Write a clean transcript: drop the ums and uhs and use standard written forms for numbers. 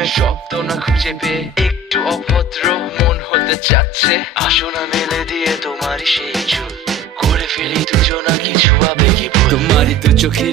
প্রেমের শব্দ না খুঁজে পেয়ে একটু অভদ্র মন হতে চাচ্ছে। আসো না মেলে দিয়ে তোমারই সেই চুল, করে ফেলি দুজনা কিছু আবেগী ভুল। তোমারই দু চোখে